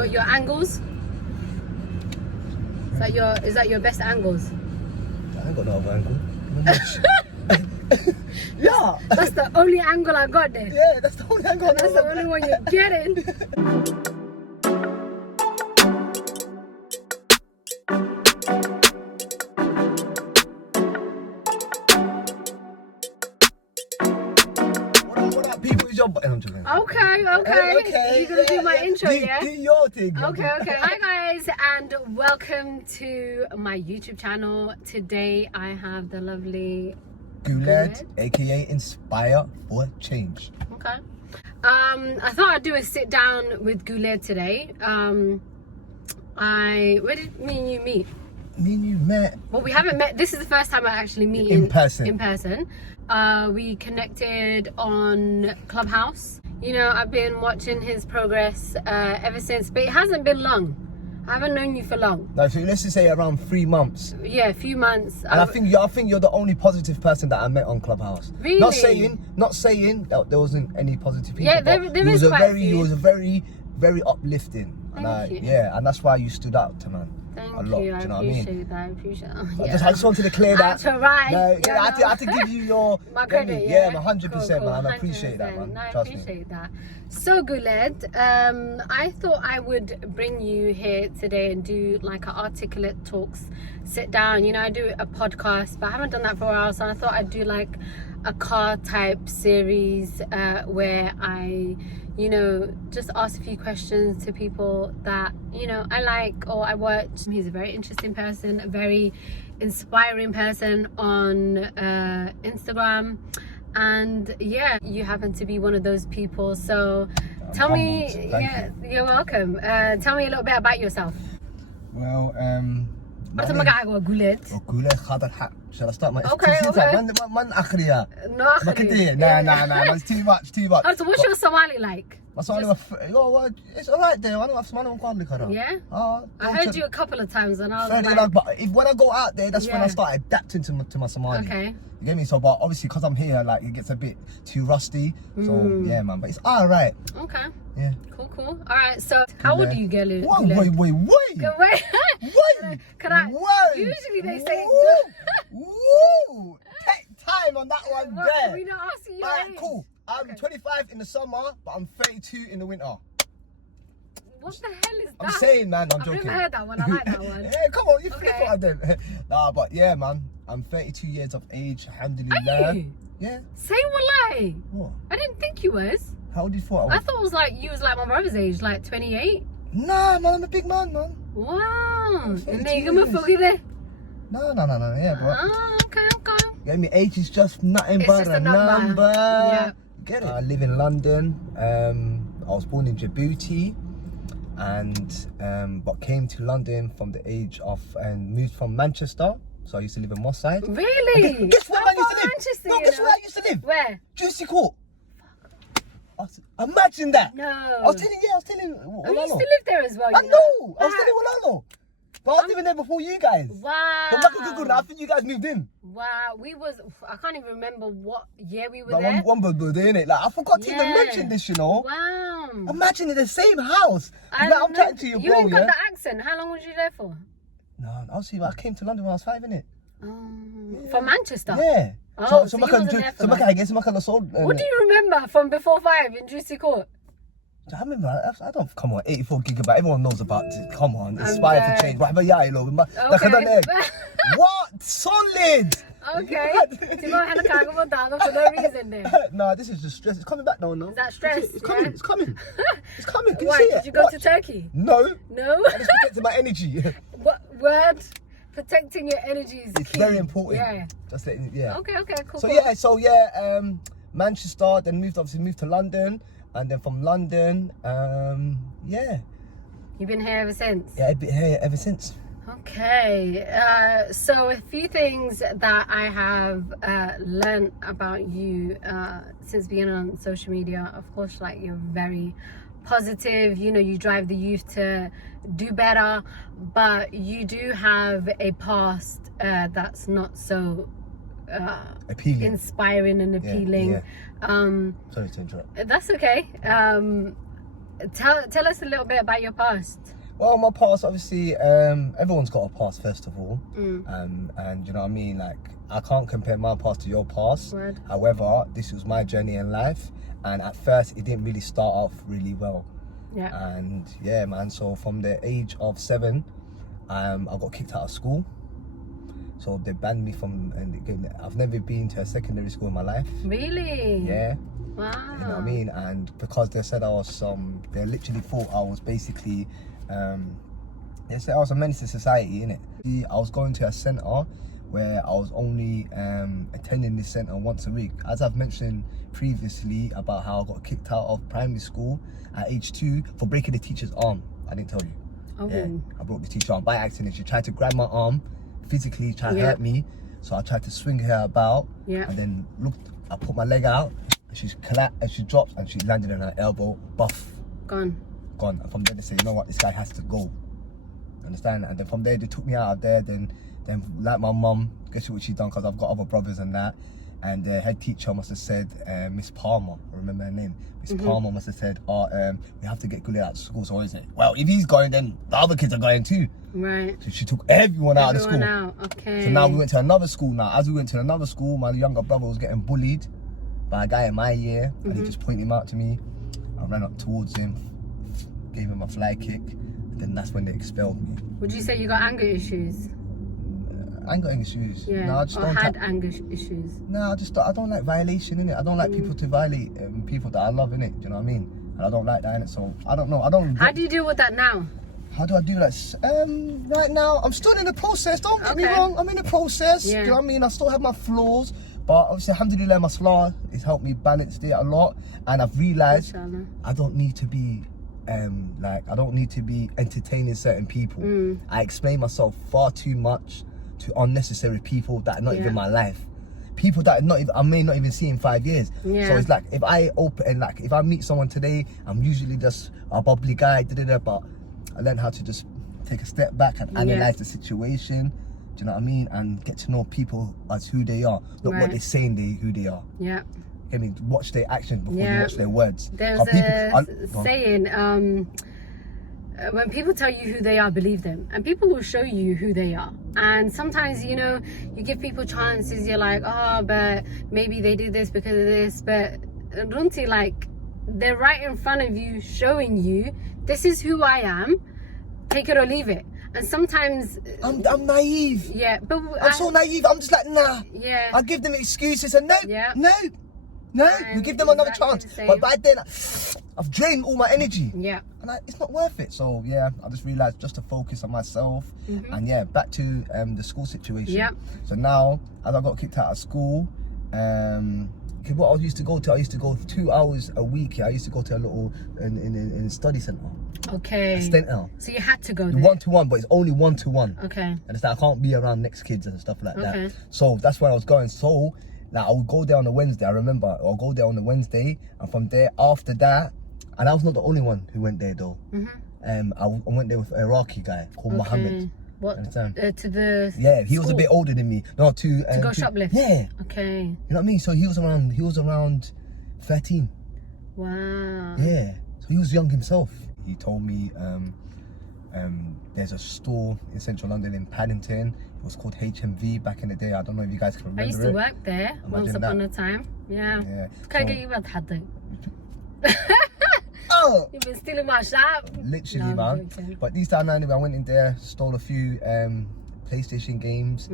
got your angles? Is that your best angles? I ain't got no other angle. Yeah. That's the only angle I got there. Yeah, that's the only angle. That's the only one you're getting. What up, people? It's your Okay. You're gonna do my intro, yeah? Do your thing. Okay. Hi guys, and welcome to my YouTube channel. Today I have the lovely Guled, aka inspire4change. Okay. I thought I'd do a sit down with Guled today. Where did me and you meet? Me and you met. Well, we haven't met. This is the first time I actually meet in person. We connected on Clubhouse. You know, I've been watching his progress ever since, but it hasn't been long. I haven't known you for long. No, so let's just say around 3 months. Yeah, a few months. And I think you're the only positive person that I met on Clubhouse. Really? Not saying that there wasn't any positive people. Yeah, there is quite a few. You was a very, very uplifting. Thank you. Yeah, and that's why you stood out to man. Thank a lot, you. do I you know what I mean? appreciate that. I appreciate that. I Yeah. just wanted to clear that. That's right. No, yeah, I had to give you your my credit. Yeah, Yeah, 100%, cool, man. I appreciate that, man. No, I Trust me. appreciate that. So Guled, I thought I would bring you here today and do like an articulate talks, sit down. You know, I do a podcast, but I haven't done that for a while, so I thought I'd do like a car type series where I, you know, just ask a few questions to people that, you know, I like or I watch. He's a very interesting person, a very inspiring person on Instagram, and yeah, you happen to be one of those people. So tell me, yeah, you're welcome. Tell me a little bit about yourself. Well, Guled. Shall I start my? Okay. Man, akhriya. No, actually. Nah. It's too much. Oh, so what's your Somali like? It's alright there. I don't have Somali one. Yeah? I heard you a couple of times and I was like... But when I go out there, that's when I start adapting to my Somali. Okay. You get me? So, but obviously, because I'm here, like, it gets a bit too rusty. So, yeah, man. But it's alright. Okay. Yeah. Cool. Alright, so how old are you, Guled? Wait. Wait. Can I? Wait. Usually they say... Woo! Take time on that one What, there. can we not ask you? Alright, cool. I'm 25 in the summer, but I'm 32 in the winter. What the hell is that? I'm saying, man, I'm joking. I've never heard that one. I like that one. Yeah, come on, you flip Okay. it then. Nah, but yeah, man, I'm 32 years of age, alhamdulillah. Are you? Yeah. Say walai. What? I didn't think you was. How old do you thought I thought it was like you was like my brother's age, like 28. Nah, man, I'm a big man, man. Wow. And 32 then you're gonna forget it. No, yeah, bro. Okay. Yeah, I mean, age is just nothing It's but just a a number. Yeah. Get it? I live in London. I was born in Djibouti, and but came to London from the age of and moved from Manchester. So I used to live in Moss Side. Really? Guess where I used to live? Manchester, No, you guess know? where I used to live? Where? Juicy Court. Imagine that. No. I was telling Oh, you used to live there as well. I you know. I was telling Walalo. But I was living there before you guys. Wow. But look at Google, I think you guys moved in. Wow. I can't even remember what year we were Like there. one birthday, innit? Like I forgot to even Yeah. mention this, you know. Wow. Imagine in the same house. I Like, I'm know. chatting to you, You bro, ain't got yeah? the accent. How long was you there for? No, I'll see. I came to London when I was 5, innit? From Manchester? Yeah. Oh, so you wasn't there for that. I guess I sold. What do you remember from before 5 in Juicy Court? I remember, I don't, come on, 84 gigabyte, everyone knows about it, come on, inspire4change, whatever, yeah, I love it. Okay. What? Solid! Okay. Do you know how to carry on down for no reason there? No, this is just stress, it's coming back now, no? Is that stress? It's coming, yeah? it's coming. It's coming, can Why? you see it? Did you go Watch. to Turkey? No. No? I just protected my energy. What word? Protecting your energy is It's key. very important. Yeah. Just letting, yeah. Okay, cool. So yeah, Manchester, then moved to London, and then from London, yeah. You've been here ever since? Yeah, I've been here ever since. Okay, so a few things that I have learned about you since being on social media. Of course, like, you're very positive, you know, you drive the youth to do better, but you do have a past that's not so appealing, inspiring and appealing. Yeah. Sorry to interrupt. That's okay. tell us a little bit about your past. Well, my past, obviously, everyone's got a past, first of all. Mm. And you know what I mean? Like, I can't compare my past to your past. Word. However, this was my journey in life. And at first, it didn't really start off really well. Yeah. And yeah, man, so from the age of 7, I got kicked out of school. So they banned me from, and I've never been to a secondary school in my life. Really? Yeah. Wow. You know what I mean? And because they said I was they literally thought I was basically, they said I was a menace to society, innit? I was going to a centre where I was only attending this centre once a week. As I've mentioned previously about how I got kicked out of primary school at age 2 for breaking the teacher's arm. I didn't tell you. Oh. Yeah, I broke the teacher's arm by accident. She tried to grab my arm, physically try to hurt me. So I tried to swing her about. Yeah. And then I put my leg out. She dropped and she landed on her elbow. Buff. Gone. And from there they say, you know what, this guy has to go. Understand? And then from there they took me out of there. Then like my mum, guess what she done? Because I've got other brothers and that. And the head teacher must have said, Miss Palmer, I remember her name. Miss Palmer must have said, we have to get Guled out of school. So is it? Well, if he's going, then the other kids are going too. Right. So she took everyone out of the school. Out. Okay. So now we went to another school now. As we went to another school, my younger brother was getting bullied by a guy in my year. And he just pointed him out to me. I ran up towards him, gave him a fly kick. And then that's when they expelled me. Would you say you got anger issues? I ain't got any issues. Yeah. No, I just don't had anger issues? No, I don't like violation, innit? I don't like people to violate people that I love, innit? Do you know what I mean? And I don't like that, innit? So I don't know. How do you deal with that now? How do I do that? Right now, I'm still in the process. Don't get me wrong. I'm in the process. Yeah. Do you know what I mean? I still have my flaws. But obviously, alhamdulillah, my salah has helped me balance it a lot. And I've realised I don't need to be I don't need to be entertaining certain people. I explain myself far too much to unnecessary people that are not even my life. People that I may not even see in 5 years. Yeah. So it's like if I meet someone today, I'm usually just a bubbly guy, but I learned how to just take a step back and analyze the situation. Do you know what I mean? And get to know people as who they are, not what they're saying who they are. Yeah. I mean, watch their actions before you watch their words. There's a saying, when people tell you who they are, believe them. And people will show you who they are. And sometimes, you know, you give people chances, you're like, oh, but maybe they did this because of this. But Runti, like, they're right in front of you, showing you, this is who I am, take it or leave it. And sometimes I'm naive. Yeah, but I'm so naive. I'm just like, nah. Yeah. I give them excuses and no, we give them another chance. But by then, I've drained all my energy. Yeah. And it's not worth it. So yeah, I just realised just to focus on myself. And yeah, back to the school situation. Yeah. So now, as I got kicked out of school, what I used to go 2 hours a week. I used to go to a little in study centre. Okay. A Stentel. So you had to go there. 1-to-1, but it's only 1-to-1. Okay. And it's like I can't be around next kids and stuff like Okay. that. So that's where I was going. So like I would go there on a Wednesday. I remember I'll go there on a Wednesday, and from there after that, and I was not the only one who went there though. I went there with an Iraqi guy called Mohammed. What? Understand? To the Yeah, he school? was a bit older than me. No, to go shoplift. Yeah. Okay. You know what I mean? So he was around 13. Wow. Yeah. So he was young himself. He told me there's a store in central London in Paddington. It was called HMV back in the day. I don't know if you guys can remember it. I used to work there once upon a time. Yeah. Can I get you a had Oh! You've been stealing my shop. Literally, man. But this time anyway, I went in there, stole a few PlayStation games,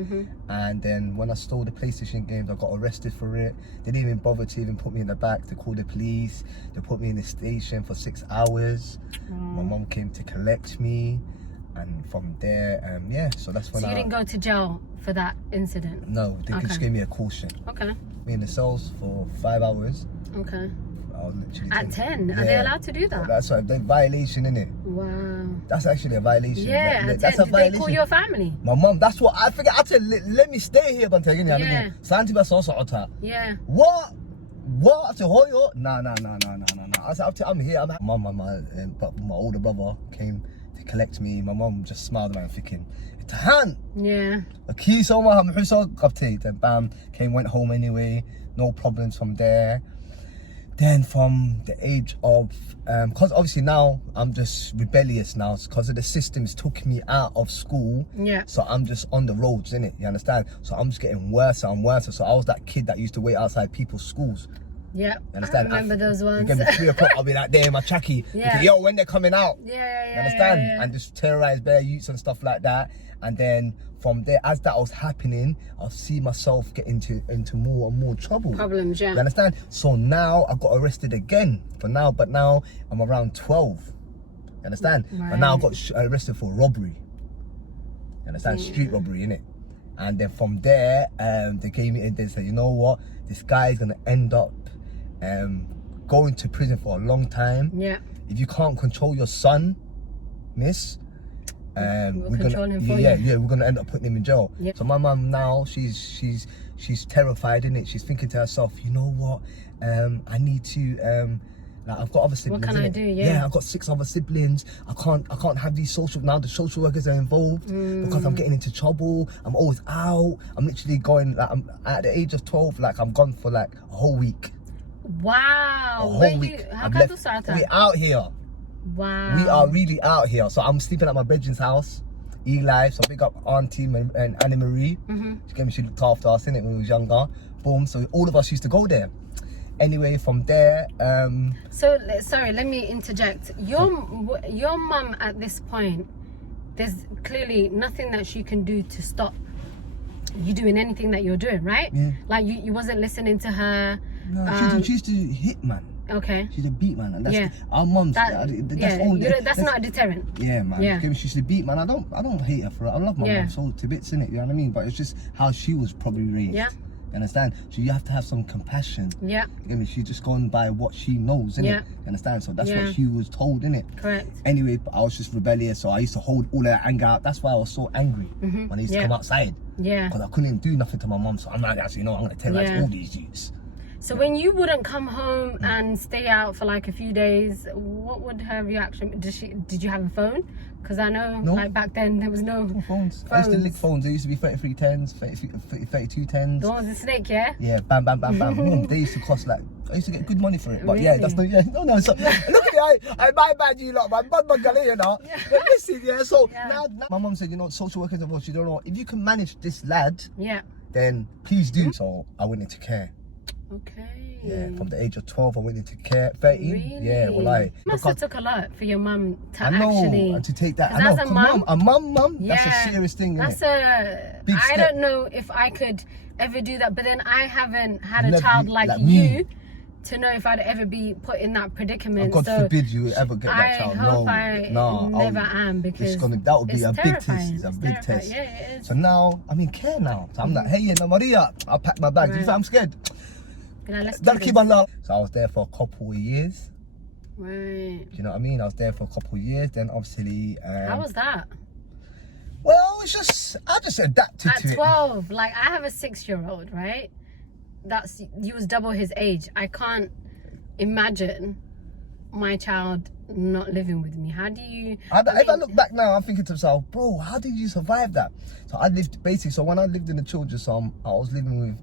and then when I stole the PlayStation games, I got arrested for it. They didn't even bother to even put me in the back to call the police. They put me in the station for 6 hours. My mom came to collect me, and from there, yeah. So that's when you didn't go to jail for that incident? No, they just gave me a caution. Okay. Me in the cells for 5 hours. Okay. I was literally at 10? Are they allowed to do that? That's right. They're violation, innit? Wow. That's actually a violation. Yeah, that's a violation. Did they call your family? My mum, that's what I figured. I said, let me stay here, but I'm Yeah. Yeah. What? I said, Hoyo? Nah. I said, I'm here. My older brother came to collect me. My mum just smiled at me and thinking, Tahan. Yeah. A key somewhere, I'm and bam, went home anyway. No problems from there. then from the age of, because obviously now I'm just rebellious now because of the system is taking me out of school. Yeah. So I'm just on the roads, innit? You understand? So I'm just getting worse and worse. So I was that kid that used to wait outside people's schools. Yeah. You understand? I remember those ones. You get me 3 o'clock, I'll be like there in my trackie. Yeah. Yo, when they're coming out. Yeah. You understand? Yeah. And just terrorize bare youths and stuff like that. And then from there, as that was happening, I'll see myself get into more and more trouble. Problems, yeah. You understand? So now I got arrested again but now I'm around 12. You understand? Right. But now I got arrested for robbery. You understand? Street robbery, innit? And then from there, they gave me, they said, you know what? This guy is gonna end up going to prison for a long time. Yeah. If you can't control your son, miss, we're gonna, we're gonna end up putting him in jail. Yep. So my mum now, she's terrified, innit? She's thinking to herself, you know what? I need to like, I've got other siblings. What can I do? Yeah. I've got 6 other siblings. I can't have these the social workers are involved because I'm getting into trouble. I'm always out. I'm literally going, like, I'm at the age of 12, like I'm gone for like a whole week. Wow. A whole week. We're out here. Wow. We are really out here. So I'm sleeping at my bedroom's house. Eli, so big up Auntie and Annie Marie. She looked after us, innit, when we was younger. Boom. So all of us used to go there. Anyway, from there, so sorry, let me interject. Your mum at this point, there's clearly nothing that she can do to stop you doing anything that you're doing, right? Yeah. Like you wasn't listening to her. No, she used to hit, man. Okay. She's a beat, man. And that's Yeah. Our mums. That's not a deterrent. Yeah, man. Yeah. She used to beat, man. I don't hate her for it. I love my mum so to bits, innit? You know what I mean? But it's just how she was probably raised. Yeah. You understand? So you have to have some compassion. Yeah. You get me? She's just gone by what she knows, innit? Yeah. You understand? So that's what she was told, innit? Correct. Anyway, I was just rebellious, so I used to hold all that anger out. That's why I was so angry when I used to come outside. Yeah. Because I couldn't do nothing to my mum, so I'm like, actually, you know, I'm gonna terrorize all these youths. So when you wouldn't come home and stay out for like a few days, what would her reaction? Did you have a phone? Because I know, like back then, there was no phones. I used to lick phones. There used to be 3310s, 3210s. The one with the snake, yeah? Yeah, bam, bam, bam, bam. Boom. They used to cost like, I used to get good money for it. But Really? yeah, that's no. So, look at me, I buy bad you lot, man. Bad girl, you know. But listen, so now my mum said, you know, social workers involved. She don't know if you can manage this lad. Yeah. Then please do. So I went into care. Okay. Yeah, from the age of 12, I went into care. 13. Really? Yeah, well, I must have took a lot for your mum to actually and to take that. I know, a mum, that's a serious thing. That's a big I step. don't know if I could ever do that, but then I haven't had a child like me. you to know if I'd ever be put in that predicament. God forbid you ever get that child. I hope I never am, because that would be a big test. It's a big test. Yeah, it is. So now I'm in care now. So I'm like, hey, Maria, I'll pack my bags. Right. I'm scared. Let's That'll do keep this. on love. So I was there for a couple of years. Right. Do you know what I mean? I was there for a couple of years. Then obviously. How was that? Well, it's just I just adapted to it. At 12, like I have a 6-year-old, right? You was double his age. I can't imagine my child not living with me. How do you? If I look back now, I'm thinking to myself, bro, how did you survive that? So I lived basically. So when I lived in the children's home, I was living with.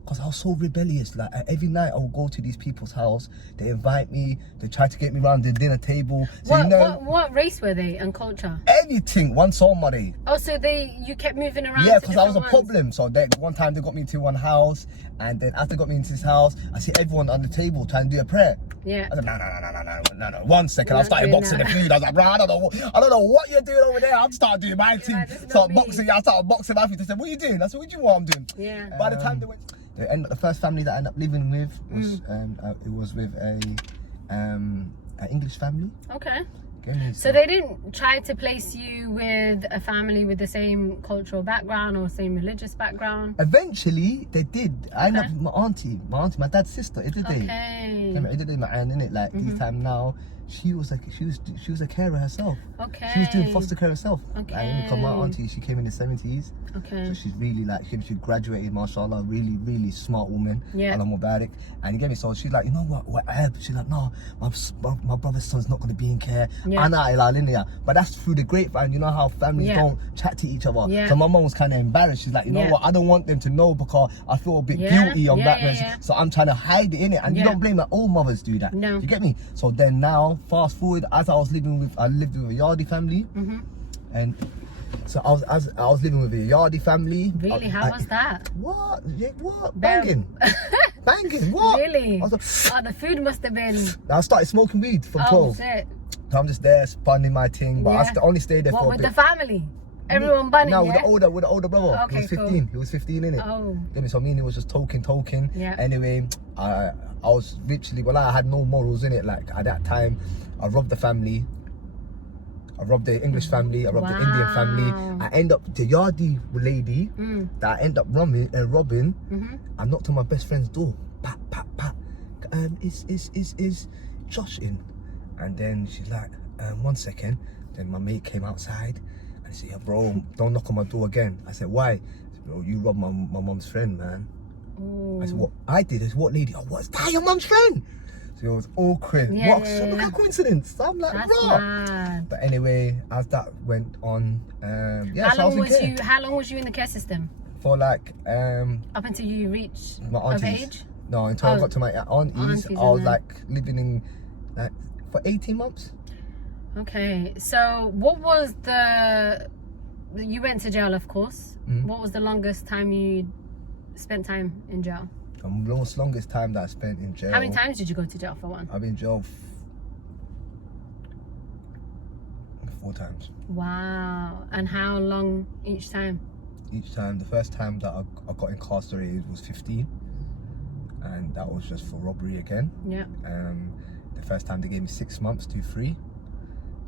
Because I was so rebellious. Like every night I would go to these people's house. They invite me. They try to get me around the dinner table. So, what race were they and culture? Anything. One somebody. Oh, so you kept moving around. Yeah, because I was a problem. So one time they got me to one house, and then after they got me into this house, I see everyone on the table trying to do a prayer. Yeah. I said, no. 1 second, I started boxing the food. I was like, bro, I don't know what you're doing over there. I'll start doing my thing. Start boxing. I started boxing my food. They said, what are you doing? I said, what do you want I'm doing? Yeah. By the time they went. The first family that I ended up living with was it was with an English family. Okay. So they didn't try to place you with a family with the same cultural background or same religious background? Eventually they did. I ended up with my auntie, my dad's sister. Okay. Like this time now, she was a carer herself. Okay. She was doing foster care herself. Okay. Like, my auntie, she came in the 70s. Okay. So she's really like, she graduated, mashallah, really, really smart woman. Yeah. Allah Mubarak. And you get me? So she's like, you know what, she's like, no, my brother's son's not going to be in care. Yeah. But that's through the grapevine. You know how families don't chat to each other. Yeah. So my mum was kind of embarrassed. She's like, you know what, I don't want them to know because I feel a bit guilty on that. So I'm trying to hide it in it. And you don't blame that. All mothers do that. No. You get me? So then now, fast forward, as I lived with a Yardi family. And so I was living with a Yardi family. Really? How was that? What? Yeah, what? Banging. Banging. What? Really? I was like, the food must have been... I started smoking weed from 12. Shit. So I'm just there, spunning my thing, but I only stayed there for a bit. With the family? Everyone bunning, No, with the older brother. Okay, he was 15. Cool. He was 15, innit? Oh. So me and he was just talking. Yeah. Anyway, I was literally, I had no morals in it. Like, at that time, I robbed the family. I robbed the English family. I robbed the Indian family. I end up, the Yardi lady that I end up robbing, I knocked on my best friend's door. Pat. Is Josh in? And then she's like, 1 second. Then my mate came outside. I said, yeah, bro, don't knock on my door again. I said, why? I said, bro, you robbed my mum's friend, man. Ooh. I said, what I did is, what lady? Oh, what's that, your mum's friend? So it was awkward. Look at coincidence. I'm like, bro. But anyway, as that went on, how long was you in the care system? For like, up until you reached my aunties. of age? No, until I got to my aunties. I was like living in, like, for 18 months. Okay, so what was you went to jail, of course. What was the longest time you spent time in jail? The longest time that I spent in jail. How many times did you go to jail for one? I've been in jail 4 times. Wow. And how long each time? Each time, the first time that I got incarcerated was 15. And that was just for robbery again. Yeah. The first time they gave me 6 months to 3.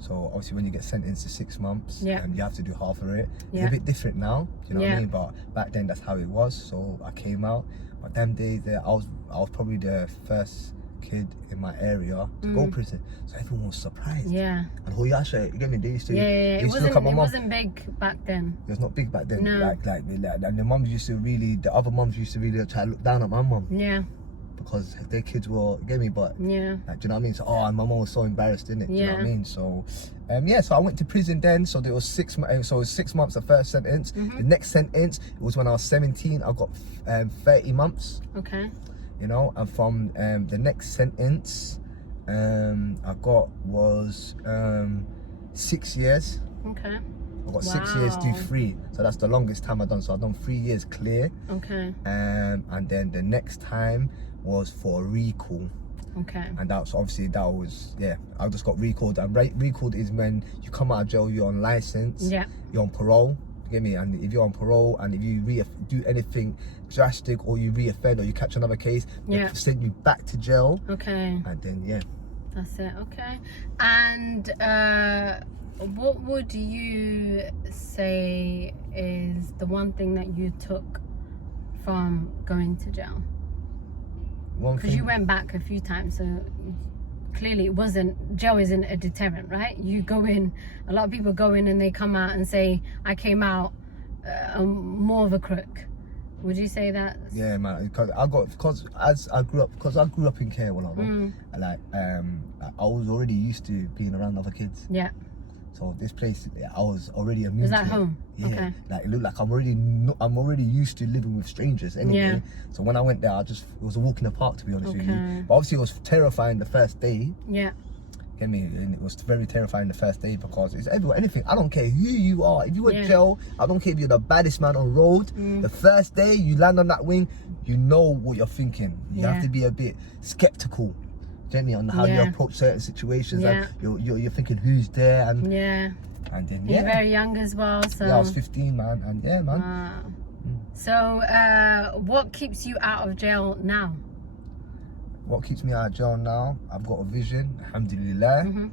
So obviously when you get sentenced to 6 months, you have to do half of it. It's a bit different now, you know what I mean? But back then that's how it was. So I came out. But them days there, I was probably the first kid in my area to go prison. So everyone was surprised. Yeah. And Hoyasha, you get me? They used to, it wasn't big back then. It was not big back then. No. Like and the mums used to really, the other mums used to really try to look down at my mum. Yeah. Because their kids were, you get me? But like, do you know what I mean? So my mum was so embarrassed, didn't it? Do you know what I mean? So so I went to prison then. So there was 6 months. So it was 6 months the first sentence. The next sentence, it was when I was 17. I got 30 months. Okay. You know, and from the next sentence, I got was 6 years. Okay. I got 6 years to 3, so that's the longest time I've done. So I've done 3 years clear. Okay. And then the next time was for a recall. Okay. And that's obviously I just got recalled. And recalled is when you come out of jail, you're on license. Yeah. You're on parole. You get me? And if you're on parole and if you do anything drastic or you reoffend or you catch another case, they send you back to jail. Okay. And then that's it. Okay. And what would you say is the one thing that you took from going to jail? Because you went back a few times, so clearly jail isn't a deterrent, right? You go in, a lot of people go in and they come out and say, I came out more of a crook. Would you say that? Yeah, man. Because I grew up in care when I was I was already used to being around other kids. Yeah. So this place, I was already immune. Was that home? Yeah. Okay. Like it looked like I'm already used to living with strangers anyway. Yeah. So when I went there, it was a walk in the park, to be honest with you. But obviously it was terrifying the first day. Yeah. Get me? And it was very terrifying the first day because it's everywhere. Anything. I don't care who you are. If you were jail, I don't care if you're the baddest man on road. The first day you land on that wing, you know what you're thinking. You have to be a bit skeptical. Gently on how you approach certain situations, and you're thinking who's there, and and then you're very young as well. So I was 15, man, and man. Wow. So what keeps you out of jail now? What keeps me out of jail now? I've got a vision, alhamdulillah.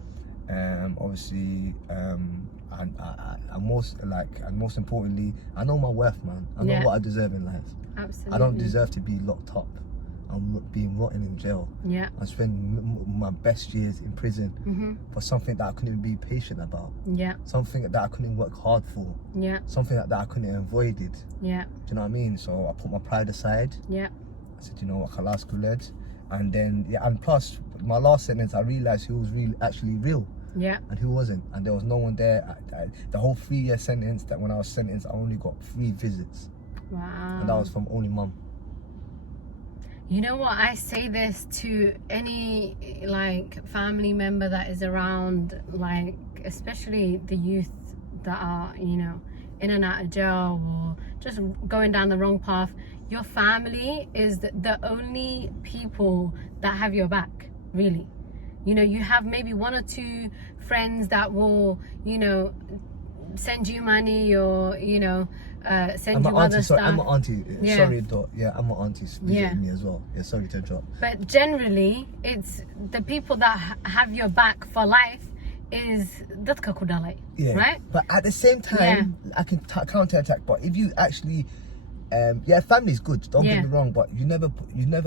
Obviously, and most importantly, I know my worth, man. I know what I deserve in life. Absolutely. I don't deserve to be locked up. I'm being rotten in jail. Yeah. I spent my best years in prison for something that I couldn't even be patient about. Yeah. Something that I couldn't work hard for. Yeah. Something that I couldn't avoid it. Yeah. Do you know what I mean? So I put my pride aside. Yeah. I said, you know what, Khalas guled. And then, and plus, my last sentence, I realised who was actually real. Yeah. And who wasn't. And there was no one there. The whole 3-year sentence, that when I was sentenced, I only got 3 visits. Wow. And that was from only mum. You know what? I say this to any like family member that is around, like especially the youth that are, you know, in and out of jail or just going down the wrong path. Your family is the only people that have your back, really. You know, you have maybe 1 or 2 friends that will, you know, send you money or, you know, send you other stuff. I'm an auntie. Yeah. Sorry, yeah, I'm an auntie visiting me as well. Yeah, sorry to interrupt. But generally, it's the people that have your back for life is dadka kudalai, right? But at the same time, I can counter-attack. But if you actually, family's good. Don't get me wrong. But you never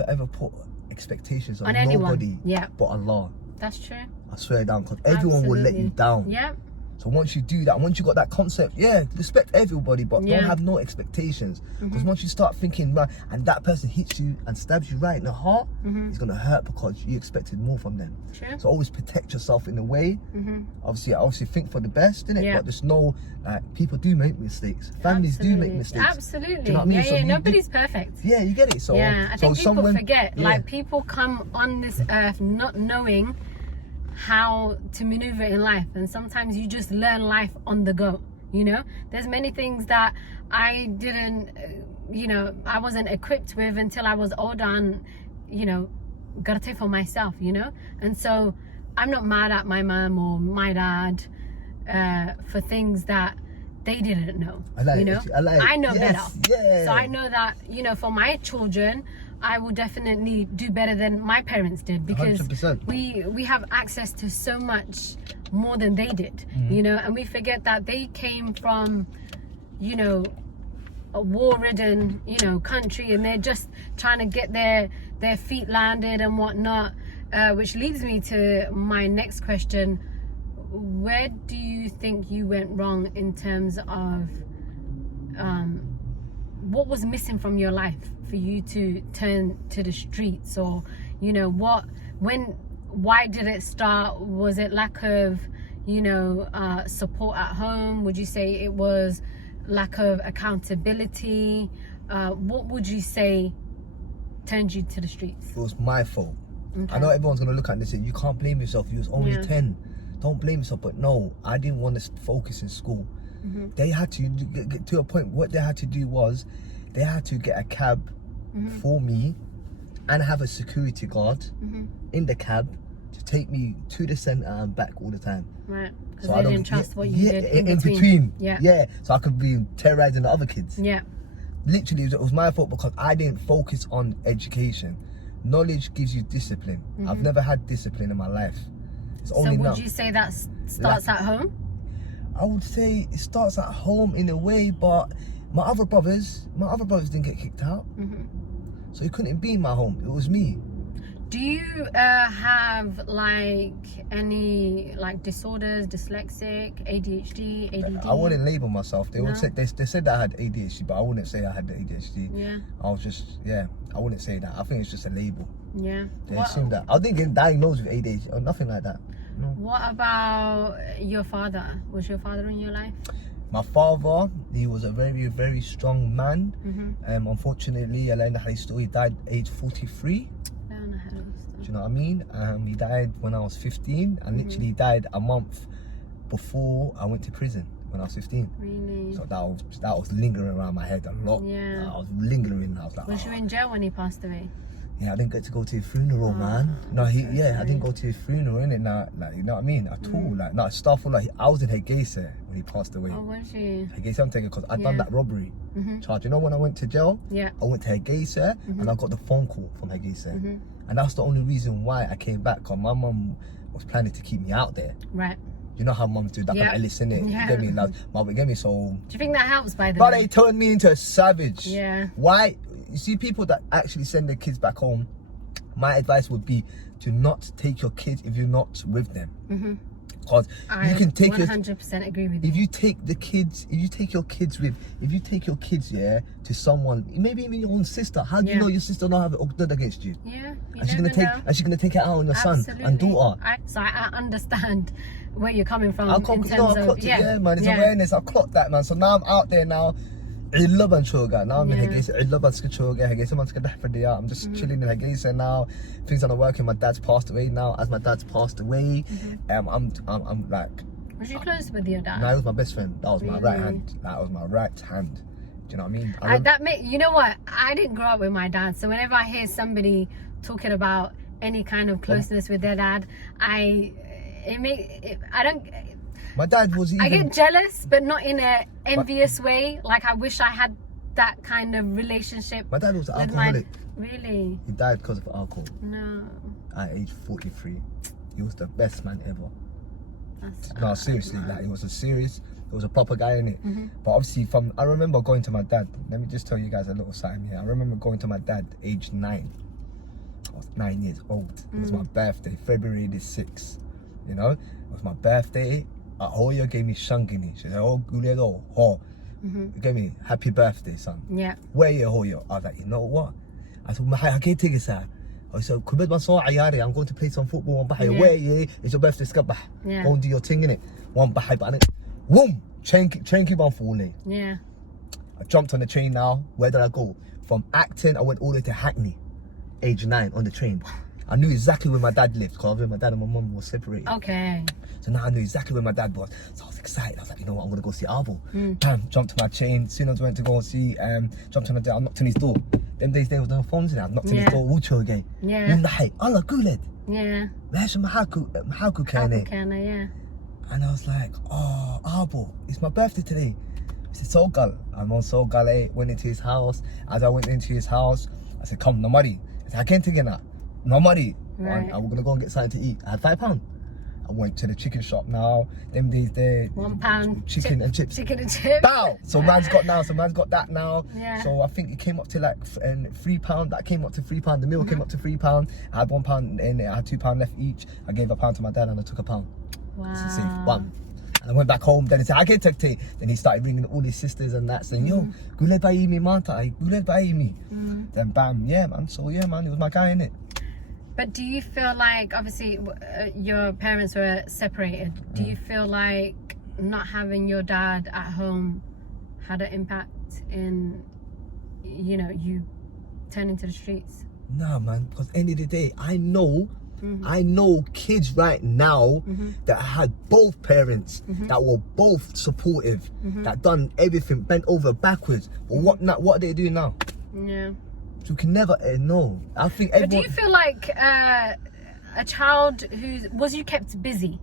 ever put expectations on nobody but Allah. That's true. I swear down, because everyone will let you down. Yeah. So once you do that, once you got that concept, respect everybody, but don't have no expectations. Because once you start thinking, right, and that person hits you and stabs you right in the heart, it's gonna hurt because you expected more from them. True. So always protect yourself in a way. Obviously think for the best, innit? Yeah. But there's no, like, people do make mistakes. Families do make mistakes. Absolutely. Do you know what I mean? Yeah, nobody's perfect. Yeah, you get it. So I think people forget. Yeah. Like, people come on this earth not knowing how to maneuver in life, and sometimes you just learn life on the go. You know, there's many things that I didn't, you know, I wasn't equipped with until I was older and, you know, got to for myself, you know. And so I'm not mad at my mum or my dad for things that they didn't know. I know better. Yeah. So I know that, you know, for my children, I will definitely do better than my parents did, because 100%. we have access to so much more than they did, you know, and we forget that they came from, you know, a war-ridden, you know, country, and they're just trying to get their feet landed and whatnot, which leads me to my next question. Where do you think you went wrong in terms of what was missing from your life for you to turn to the streets? Or, you know, why did it start? Was it lack of, you know, support at home? Would you say it was lack of accountability? What would you say turned you to the streets? It was my fault. Okay. I know everyone's gonna look at this and say, you can't blame yourself, you was only 10. Don't blame yourself. But no, I didn't want to focus in school. They had to get to a point. What they had to do was they had to get a cab for me and have a security guard in the cab to take me to the centre and back all the time. Right. Because so they didn't trust what you did in between. Yeah. So I could be terrorizing the other kids. Yeah. Literally, it was my fault because I didn't focus on education. Knowledge gives you discipline. I've never had discipline in my life. It's only so would now. you say that starts at home? I would say it starts at home in a way, but my other brothers didn't get kicked out. So it couldn't be my home. It was me. Do you have like any like disorders, dyslexic, ADHD, ADD? I wouldn't label myself. They would say they said that I had ADHD, but I wouldn't say I had the ADHD. Yeah. I was just I wouldn't say that. I think it's just a label. Yeah. They assume that. I didn't get diagnosed with ADHD or nothing like that. No. What about your father? Was your father in your life? My father, he was a very, very strong man. Unfortunately, he died age 43. Do you know what I mean? He died when I was 15 and literally died a month before I went to prison when I was 15. Really? So that was lingering around my head a lot. Yeah. I was lingering. I was like, was you in jail when he passed away? Yeah, I didn't get to go to his funeral, man. No, I didn't go to his funeral, innit? Like, you know what I mean? At all. Like, no, stuff like I was in Hegese when he passed away. Oh, was you? Hegese, I'm taking because I done that robbery charge. You know, when I went to jail, I went to Hegese and I got the phone call from Hegese. And that's the only reason why I came back, because my mum was planning to keep me out there. Right. You know how mums do that kind of Ellis, innit? Yeah. You get me? Like, mum, get me, so... Do you think that helps, by the way? But they turned me into a savage. Yeah. Why? you see people that actually send their kids back home, my advice would be to not take your kids if you're not with them. Because you can take 100% agree with you. if you take your kids yeah to someone, maybe even your own sister, how do you know your sister not have it good against you? Yeah, And she's gonna take it out on your son and daughter. I understand where you're coming from. I clocked it, yeah, man. It's awareness. I clocked that, man. So now I'm out there now. I'm just chilling in Hagesa now. Things are not working. My dad's passed away now. As my dad's passed away, I'm like. Was you close with your dad? No, he was my best friend. That was my right hand. That was my right hand. Do you know what I mean? You know what? I didn't grow up with my dad, so whenever I hear somebody talking about any kind of closeness with their dad, I My dad was even... I get jealous, but not in a envious way. Like, I wish I had that kind of relationship. My dad was an alcoholic. Really? He died because of alcohol. No. At age 43. He was the best man ever. That's No, seriously, like, he was a proper guy, innit? But obviously, I remember going to my dad. Let me just tell you guys a little something here. I remember going to my dad, age 9. I was 9 years old. It was my birthday, February the 6th. You know? It was my birthday. Ahoya gave me shangini. She said, "Oh, guled ho." Gave me happy birthday, son. Yeah. Where you Hoya? I was like, you know what? I said, I can't take it, sir. I said, I'm going to play some football. Where you? It's your birthday, skabah. Yeah. Go and do your thing, innit? One bahay, but boom, train keep on falling. Yeah. I jumped on the train now. Where did I go? From Acton, I went all the way to Hackney, age 9 on the train. I knew exactly where my dad lived because my dad and my mum were separated. Okay. So now I knew exactly where my dad was. So I was excited. I was like, you know what, I'm gonna go see Arvo. Bam, jumped to my chain. As soon as I went to go and see, jumped on the door, I knocked on his door. Them days there was no phones in there. I knocked on his door, Wucho again. Yeah. Allah guled. Yeah. Where's Mahaku Kane? Yeah. And I was like, oh, Arvo, it's my birthday today. He said, Sogal. I'm on Sogal, went into his house. As I went into his house, I said, come, no money. I said, I can't take it now. No money. Right. And we're gonna go and get something to eat. I had £5. I went to the chicken shop now. Them days there, £1 chicken and chips. Chicken and chips. Bow. So man's got that now. Yeah. So I think it came up to like £3. That came up to £3. The meal came up to £3. I had £1 in it. I had £2 left each. I gave £1 to my dad and I took £1. Wow. To save one. And I went back home. Then he said, I can't take it. Then he started ringing all his sisters and that, saying, yo, guled bayi mi manta, guled bayi mi. Then bam, yeah, man. So yeah, man, he was my guy, innit? But do you feel like, obviously, your parents were separated. Do you feel like not having your dad at home had an impact in, you turning to the streets? Nah, man, because end of the day, I know kids right now that had both parents that were both supportive, that done everything, bent over backwards. But what are they doing now? Yeah. You can never know. I think everyone... But do you feel like a child was you kept busy?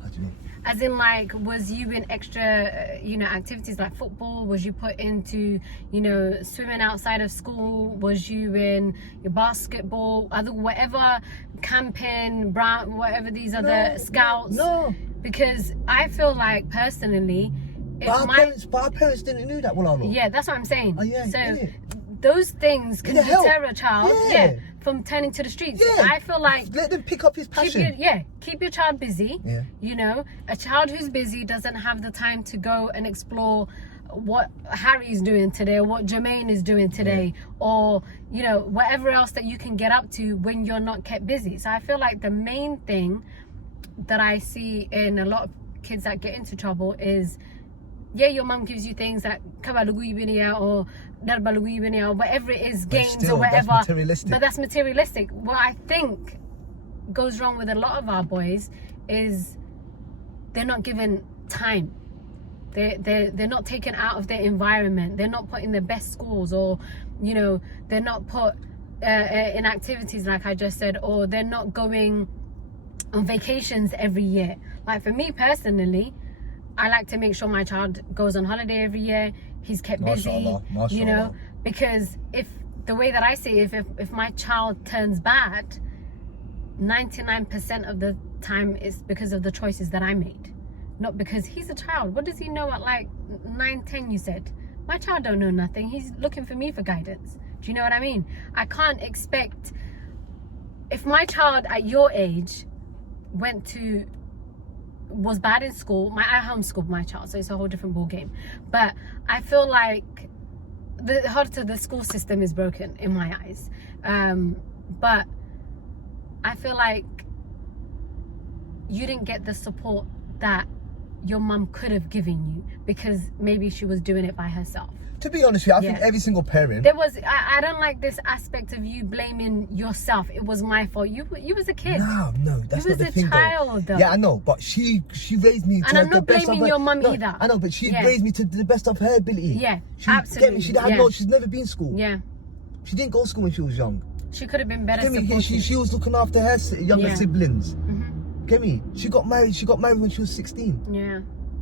How do you mean? As in, like, was you in extra, activities like football? Was you put into, swimming outside of school? Was you in your basketball? Whatever, camping, whatever these other scouts? No. Because I feel like, personally... But our parents didn't do that, well, yeah, that's what I'm saying. Oh, yeah, so those things can deter a child from turning to the streets. Yeah. I feel like... Let them pick up his passion. Keep your child busy. Yeah. A child who's busy doesn't have the time to go and explore what Harry's doing today, or what Jermaine is doing today, or, whatever else that you can get up to when you're not kept busy. So I feel like the main thing that I see in a lot of kids that get into trouble is... Yeah, your mum gives you things like or whatever it is, games or whatever. That's materialistic. But that's materialistic. What I think goes wrong with a lot of our boys is they're not given time. They're not taken out of their environment. They're not put in the best schools, or they're not put in activities like I just said, or they're not going on vacations every year. Like for me personally, I like to make sure my child goes on holiday every year. He's kept busy, because the way that I see it, if my child turns bad, 99% of the time it's because of the choices that I made, not because he's a child. What does he know at like 9, 10? You said my child don't know nothing. He's looking for me for guidance. Do you know what I mean? I can't expect, if my child at your age was bad in school, I homeschooled my child, so it's a whole different ball game. But I feel like the school system is broken in my eyes. But I feel like you didn't get the support that your mum could have given you because maybe she was doing it by herself. To be honest with you, I think every single parent... I don't like this aspect of you blaming yourself. It was my fault. You was a kid. No, that's not the thing. You was a child, though. Yeah, I know, but she raised me to and I'm the not best of blaming your mum either. I know, but she raised me to the best of her ability. Yeah, Get absolutely. me? She's never been to school. Yeah. She didn't go to school when she was young. She could have been better supported. She was looking after her younger siblings. Mm-hmm. Get me? She got married when she was 16. Yeah.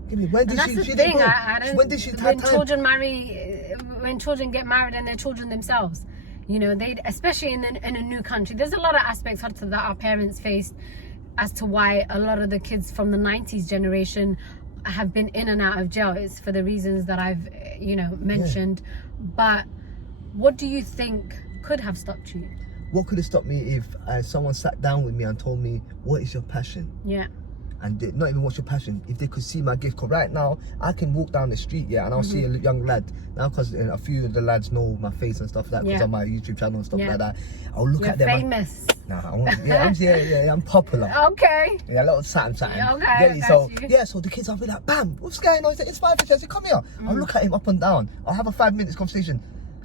Get me? When did that's she? The She thing. didn't go. I don't, when did she? When children get married and they're children themselves, you know, especially in a new country. There's a lot of aspects that our parents faced as to why a lot of the kids from the 90s generation have been in and out of jail. It's for the reasons that I've, mentioned. Yeah. But what do you think could have stopped you? What could have stopped me if someone sat down with me and told me, what is your passion? Yeah. And not even what's your passion, if they could see my gift. Because right now, I can walk down the street, and I'll see a young lad. Now, because a few of the lads know my face and stuff like that, because on my YouTube channel and stuff like that. I'll look at them. You're famous. I'm popular. Okay. Yeah, a little something. Okay, so the kids, I'll be like, bam, what's going on? He's like, inspire4change, come here. I'll look at him up and down. I'll have a 5 minutes conversation.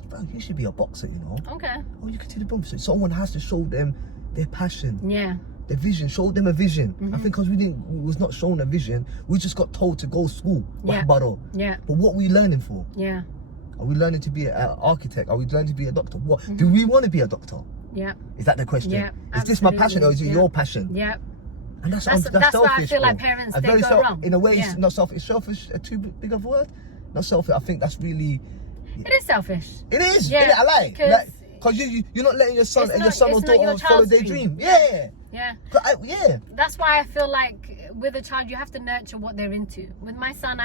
Bro, you should be a boxer, you know? Okay. Oh, you can see the boom. So someone has to show them their passion. Yeah. The vision, show them a vision. I think because we was not shown a vision, we just got told to go to school. Yeah. But what are we learning for? Yeah. Are we learning to be an architect? Are we learning to be a doctor? What do we want to be a doctor? Yeah. Is that the question? Yeah. Is this my passion or is it your passion? Yeah. And that's selfish. That's why I feel like parents they go wrong. In a way, it's not selfish. Is selfish a too big of a word? Not selfish. I think that's really. It is selfish. It is. Yeah. I like. Because you're not letting your son or daughter follow their dream. Yeah. Yeah. That's why I feel like with a child you have to nurture what they're into. With my son,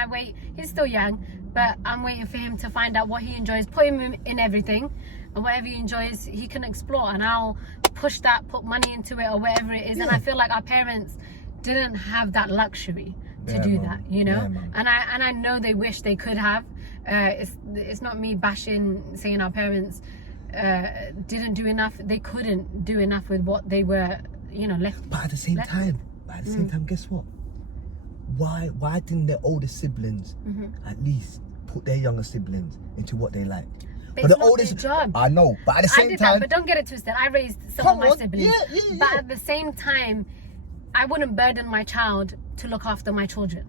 he's still young, but I'm waiting for him to find out what he enjoys, put him in everything, and whatever he enjoys he can explore, and I'll push that, put money into it or whatever it is. And I feel like our parents didn't have that luxury to do that, you know. And I know they wish they could have. It's not me bashing, saying our parents didn't do enough. They couldn't do enough with what they were left. But at the same time, guess what? Why didn't their older siblings at least put their younger siblings into what they like? But the oldest job. I know, but at the same time, but don't get it twisted. I raised some of my siblings. But at the same time, I wouldn't burden my child to look after my children.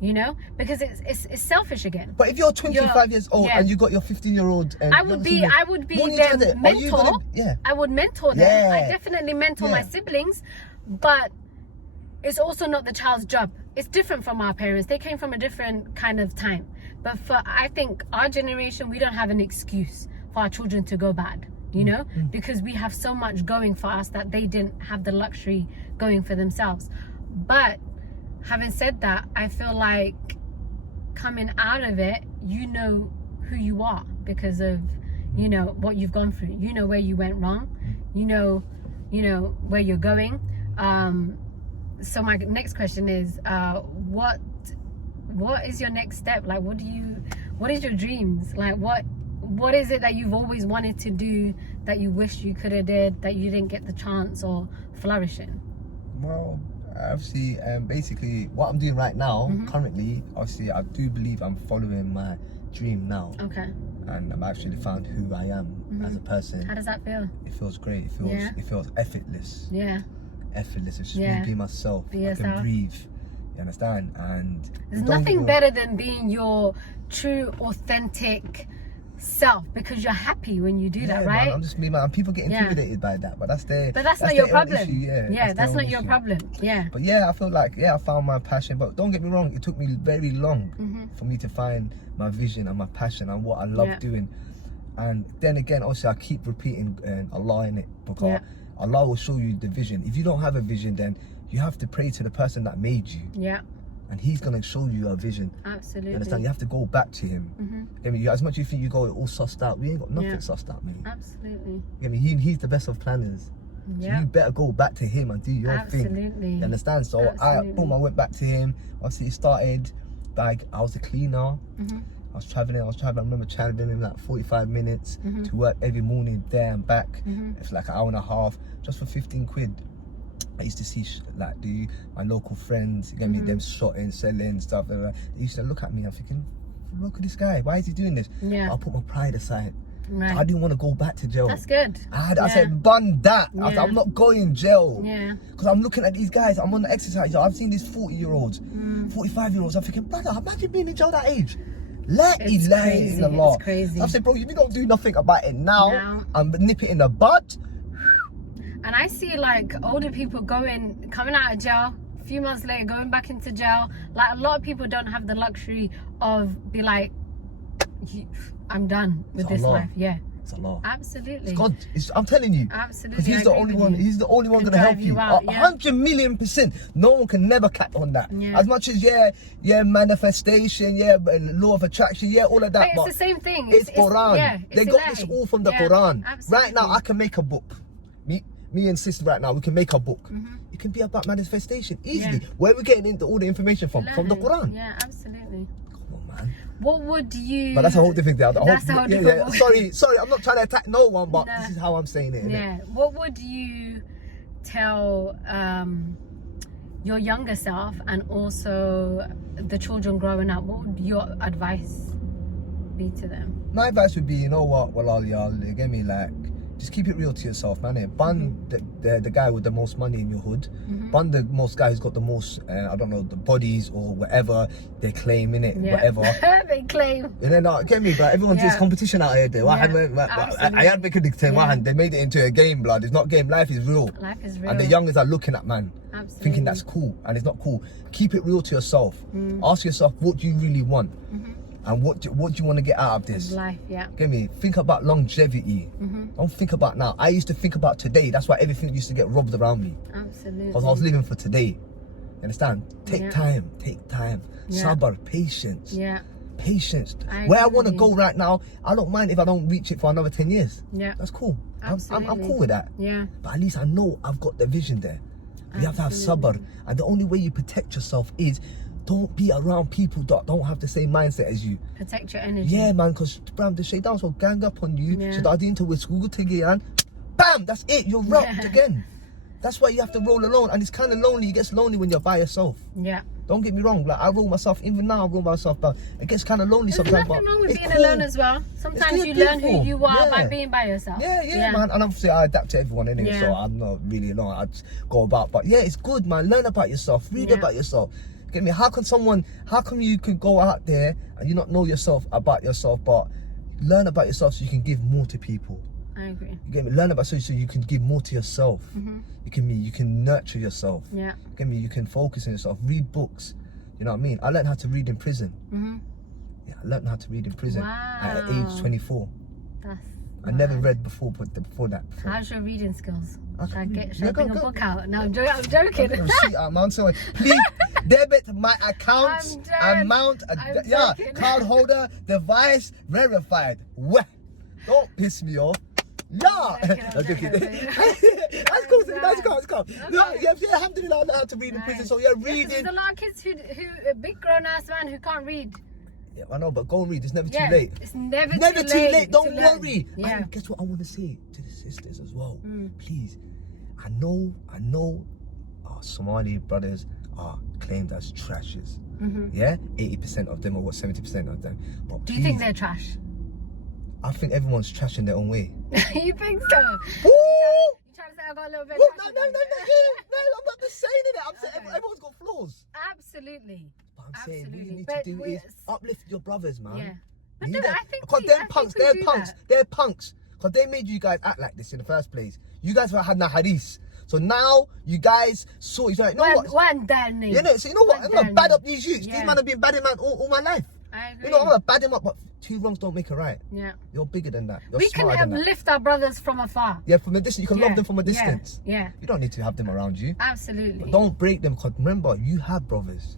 You know, because it's selfish again. But if you're 25 years old and you got your 15-year-old, I would be their mentor. I would mentor them. I definitely mentor my siblings, but it's also not the child's job. It's different from our parents. They came from a different kind of time. But I think our generation, we don't have an excuse for our children to go bad. You know, because we have so much going for us that they didn't have the luxury going for themselves. But having said that, I feel like coming out of it, you know who you are because of, what you've gone through. You know where you went wrong. You know where you're going. So my next question is, what is your next step? Like, what is your dreams? Like, what is it that you've always wanted to do that you wish you could have did that you didn't get the chance or flourish in? Well, obviously, basically what I'm doing right now, currently, obviously I do believe I'm following my dream now. Okay. And I've actually found who I am as a person. How does that feel? It feels great. It feels effortless. Yeah. Effortless. It's just me being myself. I can breathe. You understand? And there's nothing better than being your true, authentic self, because you're happy when you do that, right? Man, I'm just me, man. People get intimidated by that, but that's not your problem. That's not your problem. Yeah. But I feel like I found my passion. But don't get me wrong, it took me very long for me to find my vision and my passion and what I love doing. And then again, also I keep repeating Allah in it, because Allah will show you the vision. If you don't have a vision, then you have to pray to the person that made you. Yeah. and he's gonna show you a vision. Absolutely. You understand? You have to go back to him. I mean, as much as you think you go all sussed out, we ain't got nothing sussed out, mate. Absolutely. I mean, he's the best of planners. So you better go back to him and do your thing. Absolutely. You understand? So I went back to him. Obviously, it started like I was a cleaner. I was traveling. I remember traveling like 45 minutes to work every morning there and back. It's like an hour and a half just for 15 quid. I used to see like my local friends, get me them shotting, selling stuff. They used to look at me. I'm thinking, look at this guy. Why is he doing this? Yeah. I'll put my pride aside. Right. I didn't want to go back to jail. That's good. I said, bun that. I said, I'm not going jail. Yeah. Because I'm looking at these guys. I'm on the exercise. I've seen these 40-year-olds, 45-year-olds. I'm thinking, brother, imagine being in jail that age. It's crazy. It's crazy. So I said, bro, if you don't do nothing about it now, I'm nip it in the bud. And I see like older people coming out of jail, a few months later going back into jail. Like a lot of people don't have the luxury of be like, I'm done with this life. Yeah. It's a lot. Absolutely. It's God. I'm telling you. Absolutely. Because he's the only one. He's the only one going to help you. 100,000,000%. No one can never cap on that. Yeah. As much as manifestation, law of attraction, all of that. But it's the same thing. It's Quran. They got this all from the Quran. Absolutely. Right now, I can make a book. Me and sister right now, we can make a book. It can be about manifestation easily. Where are we getting into all the information from? From the Quran. Yeah, absolutely. Come on, man. What would you... But that's a whole different thing. That's a whole different Sorry, I'm not trying to attack no one, but this is how I'm saying it. Yeah. What would you tell your younger self and also the children growing up? What would your advice be to them? My advice would be, you know what, well, y'all, you get me, like, just keep it real to yourself, man. Bun the guy with the most money in your hood. Bun the most guy who's got the most, I don't know, the bodies or whatever they claim in it, whatever. They claim. And then, get me, but everyone's just competition out here. I had make a dictate. They made it into a game, blood. It's not game. Life is real. Life is real. And the youngers are looking at man, thinking that's cool, and it's not cool. Keep it real to yourself. Ask yourself, what do you really want? And what do you want to get out of this? Life, Get me? Think about longevity. Don't think about now. I used to think about today. That's why everything used to get robbed around me. Absolutely. Because I was living for today. You understand? Take time. Sabr, patience. Patience. Where I want to go right now, I don't mind if I don't reach it for another 10 years. That's cool. I'm cool with that. But at least I know I've got the vision there. You have to have sabr. And the only way you protect yourself is don't be around people that don't have the same mindset as you. Protect your energy. Yeah, man, because the shaitans will gang up on you. So that into with school and bam, that's it. You're rocked again. That's why you have to roll alone. And it's kind of lonely. It gets lonely when you're by yourself. Don't get me wrong. Like I roll myself. Even now I roll myself. But it gets kind of lonely sometimes. There's nothing wrong with being alone as well. Sometimes you learn who you are by being by yourself. Yeah, man. And obviously I adapt to everyone anyway. So I'm not really alone. I just go about. But yeah, it's good, man. Learn about yourself. Read about yourself. Get me? How come you can go out there and you not know yourself about yourself, but learn about yourself so you can give more to people? I agree. You get me? Learn about so you can give more to yourself. You can nurture yourself. Get me? You can focus on yourself. Read books. You know what I mean? I learned how to read in prison. I learned how to read in prison at age 24. I never read before that. How's your reading skills? Should I bring a book out? No, I'm joking. Please debit my account amount. Card holder, device verified. What? Don't piss me off. That's cool. That's cool. Alhamdulillah, I know how to read in prison. So reading. There's a lot of kids who a big grown ass man who can't read. Yeah, I know, but go and read. It's never too late. It's never too late. Don't worry. Yeah. And guess what I want to say to the sisters as well? Please. I know our Somali brothers are claimed as trashes. 80% of them or 70% of them. But do you think they're trash? I think everyone's trash in their own way. You think so? Woo! You trying to say I got a little bit of trash? No, I'm not just saying it. I'm saying everyone's got flaws. Absolutely. But I'm saying what you need to do is uplift your brothers, man. Yeah. But because they're punks. Because they made you guys act like this in the first place. You guys had hadith. So now you guys saw each other. You know what? So you know what? I'm gonna bad up these youths. These men have been badding man all my life. I agree. You know, I'm gonna bad them up, but two wrongs don't make a right. You're bigger than that. We can uplift our brothers from afar. Yeah, from a distance. You can love them from a distance. Yeah. You don't need to have them around you. Absolutely. But don't break them, because remember, you have brothers.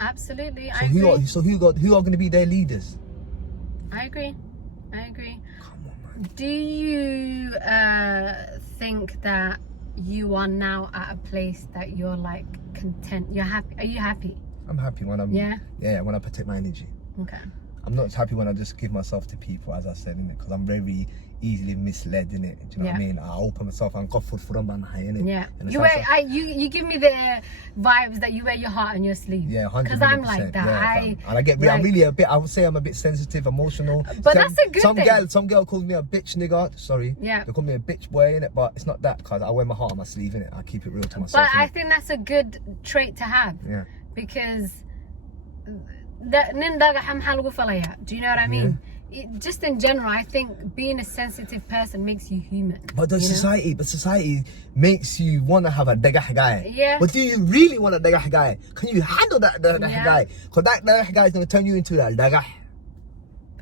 Absolutely, So I agree. who are going to be their leaders? I agree. Come on, man. Do you think that you are now at a place that you're like content? You're happy? Are you happy? I'm happy when I'm when I protect my energy. Okay. I'm not happy when I just give myself to people, as I said, innit? Because I'm very easily misled, innit? Do you know what I mean? I open myself and go for them and high, innit? Yeah. And You give me the vibes that you wear your heart on your sleeve. Yeah, 100%. Because I'm like that. Yeah, and I get I'm really a bit. I would say I'm a bit sensitive, emotional. But that's a good thing. Some girl calls me a bitch nigga. Sorry. Yeah. They call me a bitch boy, innit? But it's not that, because I wear my heart on my sleeve, innit? I keep it real to myself. But I think that's a good trait to have. Yeah. Because do you know what I mean? Just in general, I think being a sensitive person makes you human. But society makes you want to have a degah guy. Yeah. But do you really want a degah guy? Can you handle that degah guy? Because that degah guy is going to turn you into a degah.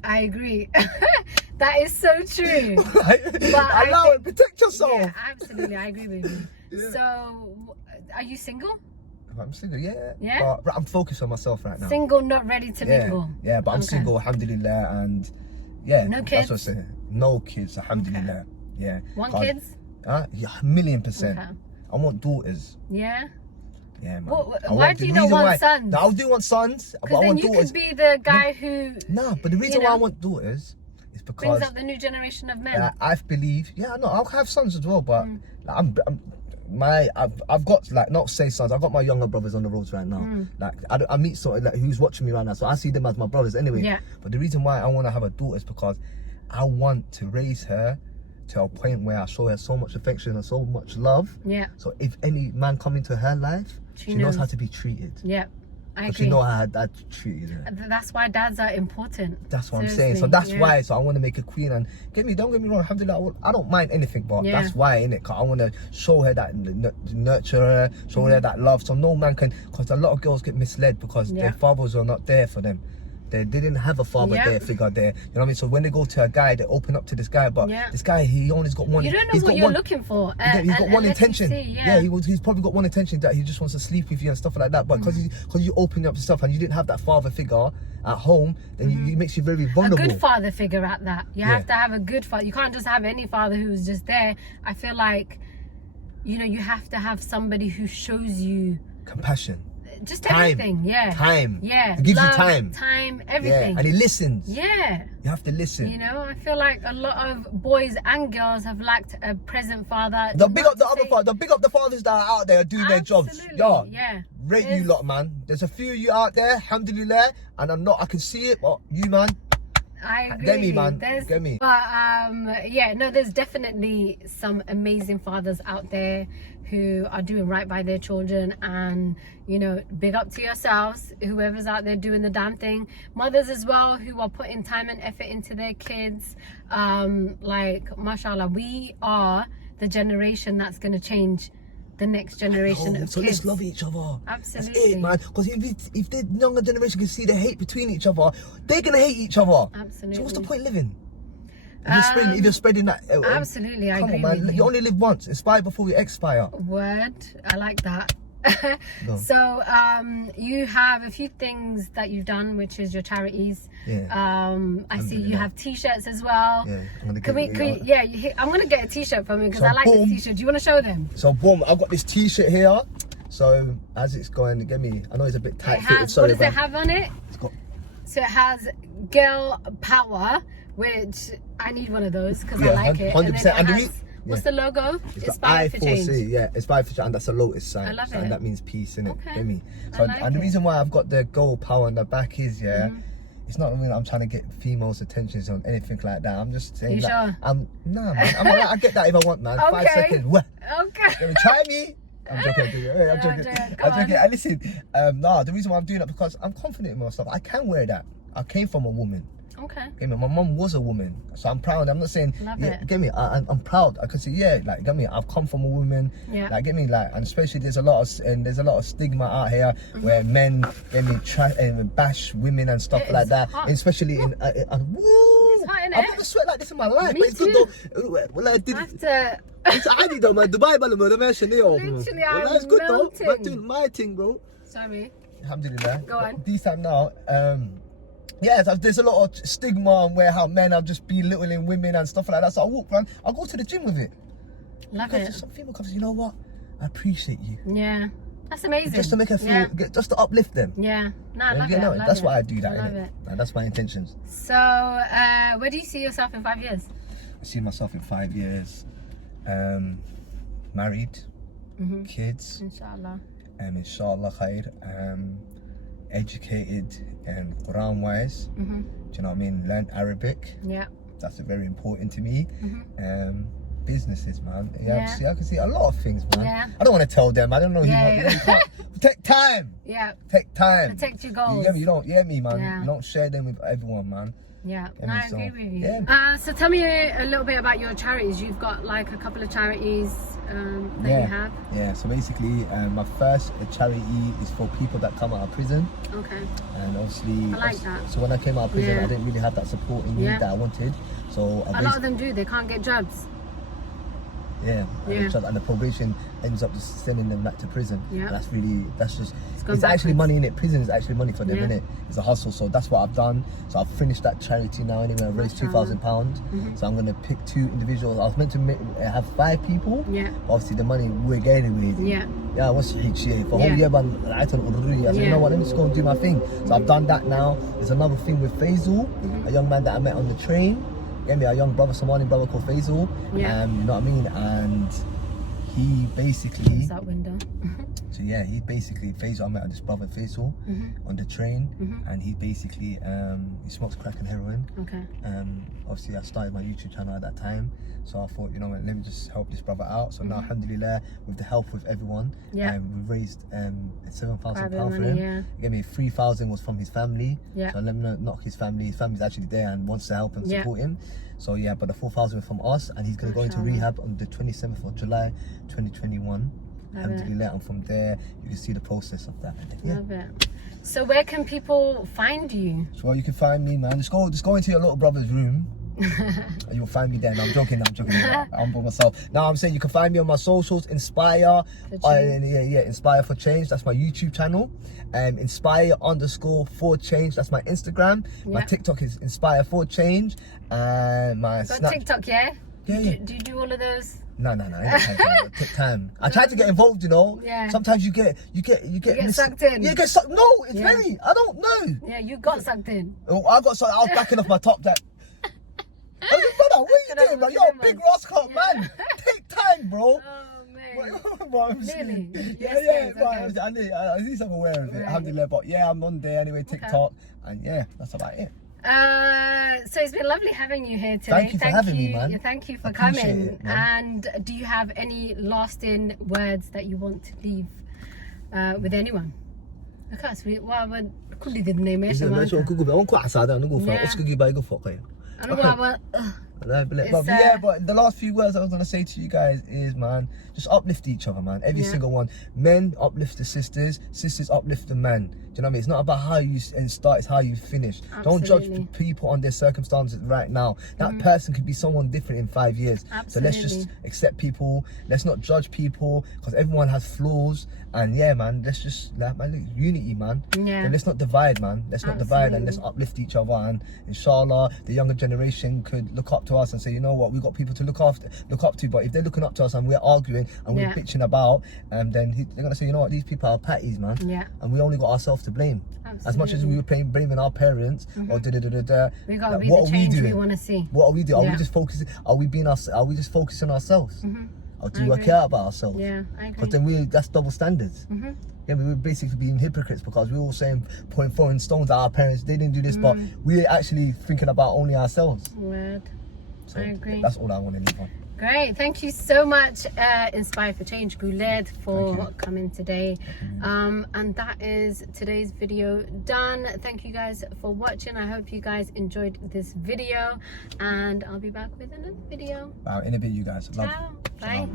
I agree. That is so true. But allow it, protect yourself. Yeah, absolutely. I agree with you. Yeah. So, are you single? I'm single, yeah. Yeah? But I'm focused on myself right now. Single, not ready to mingle. Yeah, but I'm single, alhamdulillah, and yeah. No kids? That's what I'm saying. No kids, alhamdulillah. Okay. Yeah. Want kids? Yeah, 1,000,000%. Okay. I want daughters. Yeah? Yeah, man. Why do you not want sons? I do want sons, but I then want you daughters. could be the guy who... No, but the reason why I want daughters is because... brings up the new generation of men. I believe... Yeah, no, I'll have sons as well, but like, I've got, like, not say sons, I've got my younger brothers on the roads right now. Like, I meet sort of like who's watching me right now, so I see them as my brothers anyway. Yeah. But the reason why I want to have a daughter is because I want to raise her to a point where I show her so much affection and so much love. Yeah. So if any man come into her life, she knows how to be treated. Yeah. I agree. She knows how her dad treated her. That's why dads are important. That's what I'm saying. So that's why. So I want to make a queen, and don't get me wrong. Alhamdulillah, I don't mind anything, but that's why, innit? Cause I want to show her that, nurture her, show her that love. So no man can. Cause a lot of girls get misled because their fathers are not there for them. They didn't have a father there, figure there. You know what I mean? So when they go to a guy, they open up to this guy, but this guy, he only's got one. You don't know what you're looking for. He's got one intention. See, He's probably got one intention, that he just wants to sleep with you and stuff like that. But because you open up yourself and you didn't have that father figure at home, then it makes you very vulnerable. A good father figure at that. You have to have a good father. You can't just have any father who's just there. I feel like, you know, you have to have somebody who shows you compassion. Just everything, Time. Yeah. He gives love, you time. Time, everything. Yeah. And he listens. Yeah. You have to listen. You know, I feel like a lot of boys and girls have lacked a present father. Big up the other fathers. Big up the fathers that are out there doing their jobs. Yeah. Rate you lot, man. There's a few of you out there, alhamdulillah, and I can see it, but you, man. I agree. Get me, man. Get me. But there's definitely some amazing fathers out there who are doing right by their children, and you know, big up to yourselves, whoever's out there doing the damn thing. Mothers as well, who are putting time and effort into their kids. Like, mashallah, we are the generation that's going to change the next generation of kids. So let's love each other. Absolutely. That's it, man. Because if the younger generation can see the hate between each other, they're gonna hate each other. Absolutely. So what's the point living? If you're spreading that. Absolutely, I agree with you. You only live once. Inspire before we expire. Word. I like that. So you have a few things that you've done, which is your charities. I see you have t-shirts as well. I'm gonna get a t-shirt for me because I like this t-shirt. Do you want to show them? So boom, I've got this t-shirt here. So as it's going, get me. I know it's a bit tight fitted. What does it have on it? So it has girl power, which I need one of those because I like it. 100%. And then it has, what's the logo? Inspire4change. Yeah, Inspire4change, and that's a lotus sign. I love it. And that means peace, innit? Okay. Get me? So, and the reason why I've got the gold power on the back is, it's not that I'm trying to get females' attentions on anything like that. I'm just saying sure? Nah, man. I get that if I want, man. 5 seconds. What? Okay. Try me. I'm joking. I'm joking. And listen, the reason why I'm doing that because I'm confident in myself. I can wear that. I came from a woman. Okay. Get me? My mum was a woman, so I'm proud. I'm not saying, get me? I'm proud. I can say, get me? I've come from a woman. Yeah. Like, get me? Like, and especially there's a lot of stigma out here where men, get me, try and bash women and stuff like that. Hot. Especially in, woo! It's hot, innit? I've never sweat like this in my life. Me but it's too. good though. Well, I did. It's عادي though, man. Dubai, Literally, I'm it's good though. melting. I'm doing my thing, bro. Sorry. Alhamdulillah. Go on. This time now, yeah, there's a lot of stigma on where how men are just belittling women and stuff like that. So I walk around, I go to the gym with it. Love because it. some female comes, you know what? I appreciate you. Yeah. That's amazing. Just to make her feel, just to uplift them. Yeah. No, I love it. No, that's why I do I that. love it. And that's my intentions. So, where do you see yourself in 5 years? I see myself in 5 years, married, kids, Inshallah. inshallah khair, educated, Quran wise. Do you know what I mean? Learn Arabic. Yeah. That's very important to me. Businesses, man. Yeah, I can see a lot of things, man. Yeah. I don't want to tell them. I don't know who you can't. Take time. Yeah. Take time. Protect your goals. You get me? You don't. Me, man. Yeah. You don't share them with everyone, man. Yeah, Get no, me? I agree with you. Yeah. So tell me a little bit about your charities. You've got like a couple of charities that you have. Yeah, so basically my first charity is for people that come out of prison. Okay. And obviously, I like that. So when I came out of prison, I didn't really have that support in me that I wanted. So a lot of them do. They can't get jobs. Yeah. And the probation ends up just sending them back to prison. Yeah. And it's actually money in it. Prison is actually money for them, innit? It's a hustle. So that's what I've done. So I've finished that charity now anyway. I've raised £2,000. So I'm going to pick 2 individuals. I was meant to have 5 people. Yeah. Obviously the money we're getting with. Yeah. Yeah, what's each year? For a whole year, but I said, you know what, let me just go and do my thing. So I've done that now. There's another thing with Faisal, a young man that I met on the train. Get me, a young brother, Somali brother called Faisal. Yeah. You know what I mean? And he basically. What's that window? So yeah, he basically Faisal. I met this brother Faisal on the train, and he basically he smokes crack and heroin. Okay. Obviously I started my YouTube channel at that time, so I thought, you know what, let me just help this brother out. So now, alhamdulillah, with the help of everyone, we raised £7,000 for him. Yeah. Get me, 3,000 was from his family. Yeah. So let me not knock his family. His family's actually there and wants to help and support him. So yeah, but the 4,000 from us, and he's gonna go into rehab on the 27th of July, 2021. Alhamdulillah, and from there you can see the process of that. Love it. So where can people find you? So you can find me, man. Just go into your little brother's room. And you'll find me there. No, I'm joking. I'm by myself. Now I'm saying you can find me on my socials. Inspire4change. That's my YouTube channel. Inspire_4change. That's my Instagram. My TikTok is inspire4change. And my Snap. TikTok, yeah. Do you do all of those? No. It took time. I tried to get involved, you know. Yeah. Sometimes you get sucked in. You get sucked. No, it's very. I don't know. Yeah, you got sucked in. Oh, I got sucked. I was backing off my top. That. I was like, brother, what are you doing, bro? You're a big rascal, man. Take time, bro. Oh man. Really? I need some aware of it. Alhamdulillah, but yeah, I'm on there anyway. TikTok, and yeah, that's about it. So it's been lovely having you here today. Thank you for having me, man. Thank you for coming. It, and do you have any lasting words that you want to leave with anyone? Okay, sweet. Well, كل ذي النماش ما. But the last few words I was gonna say to you guys is, man, just uplift each other, man. Every single one. Men uplift the sisters, sisters uplift the men. Do you know what I mean? It's not about how you start, it's how you finish. Absolutely. Don't judge people on their circumstances right now. That person could be someone different in 5 years. Absolutely. So let's just accept people. Let's not judge people, because everyone has flaws. And yeah, man, let's just unity, man. Yeah. And let's not divide, man. Let's not divide, and let's uplift each other. And inshallah, the younger generation could look up to us and say, you know what, we've got people to look up to. But if they're looking up to us and we're arguing and we're bitching about, then they're gonna say, you know what, these people are patties, man. Yeah. And we only got ourselves to blame. Absolutely. As much as we were blaming our parents or we gotta be the change we want to see. What are we doing? Are we just focusing? Are we just focusing on ourselves? Or do we care about ourselves? Yeah, I agree. Because then that's double standards. Yeah, we were basically being hypocrites, because we were all saying, throwing stones at our parents. They didn't do this, but we're actually thinking about only ourselves. Word. So I agree. That's all I want to leave on. Great, thank you so much, Inspire4change Guled, for coming today. And that is today's video done. Thank you guys for watching. I hope you guys enjoyed this video, and I'll be back with another video. Wow, in a bit, you guys. Love. Ciao. Bye.